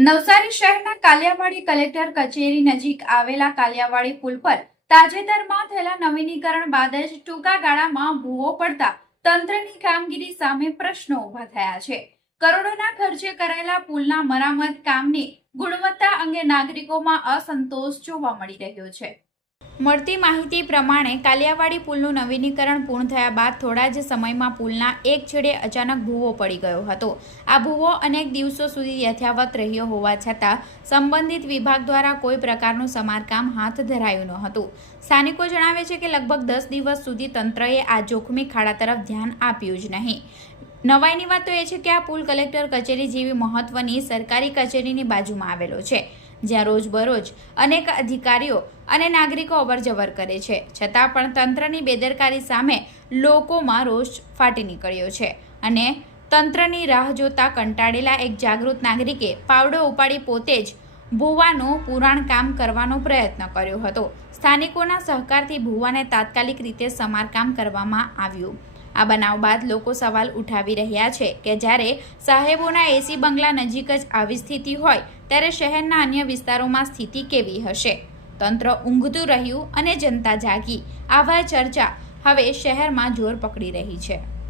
નવસારી શહેરના કાલિયાવાડી કલેક્ટર કચેરી નજીક આવેલા કાલિયાવાડી પુલ પર તાજેતરમાં થયેલા નવીનીકરણ બાદ જ ટૂંકા ગાળામાં ભૂવો પડતા તંત્રની કામગીરી સામે પ્રશ્નો ઉભા થયા છે। કરોડોના ખર્ચે કરાયેલા પુલના મરામત કામની ગુણવત્તા અંગે નાગરિકોમાં અસંતોષ જોવા મળી રહ્યો છે। મળતી માહિતી પ્રમાણે કાલિયાવાડી પુલનું નવીનીકરણ પૂર્ણ થયા બાદ થોડા જ સમયમાં પુલના એક છેડે અચાનક ભૂવો પડી ગયો હતો। આ ભૂવો અનેક દિવસો સુધી યથાવત રહ્યો હોવા છતાં સંબંધિત વિભાગ દ્વારા કોઈ પ્રકારનું સમારકામ હાથ ધરાયું ન હતું। સ્થાનિકો જણાવે છે કે લગભગ 10 દિવસ સુધી તંત્રએ આ જોખમી ખાડા તરફ ધ્યાન આપ્યું જ નહીં। નવાઈની વાત તો એ છે કે આ પુલ કલેક્ટર કચેરી જેવી મહત્વની સરકારી કચેરીની બાજુમાં આવેલો છે, જ્યાં રોજબરોજ અનેક અધિકારીઓ અને નાગરિકો અવરજવર કરે છે, છતાં પણ તંત્રની બેદરકારી સામે લોકોમાં રોષ ફાટી નીકળ્યો છે અને તંત્રની રાહ જોતા કંટાળેલા એક જાગૃત નાગરિકે પાવડો ઉપાડી પોતે જ ભૂવાનું પુરાણ કામ કરવાનો પ્રયત્ન કર્યો હતો। સ્થાનિકોના સહકારથી ભૂવાને તાત્કાલિક રીતે સમારકામ કરવામાં આવ્યું। આ બનાવ બાદ લોકો સવાલ ઉઠાવી રહ્યા છે કે જ્યારે સાહેબોના એસી બંગલા નજીક જ આવી સ્થિતિ હોય ત્યારે શહેરના અન્ય વિસ્તારોમાં સ્થિતિ કેવી હશે? તંત્ર ઊંઘતું રહ્યું અને જનતા જાગી, આવા ચર્ચા હવે શહેરમાં જોર પકડી રહી છે।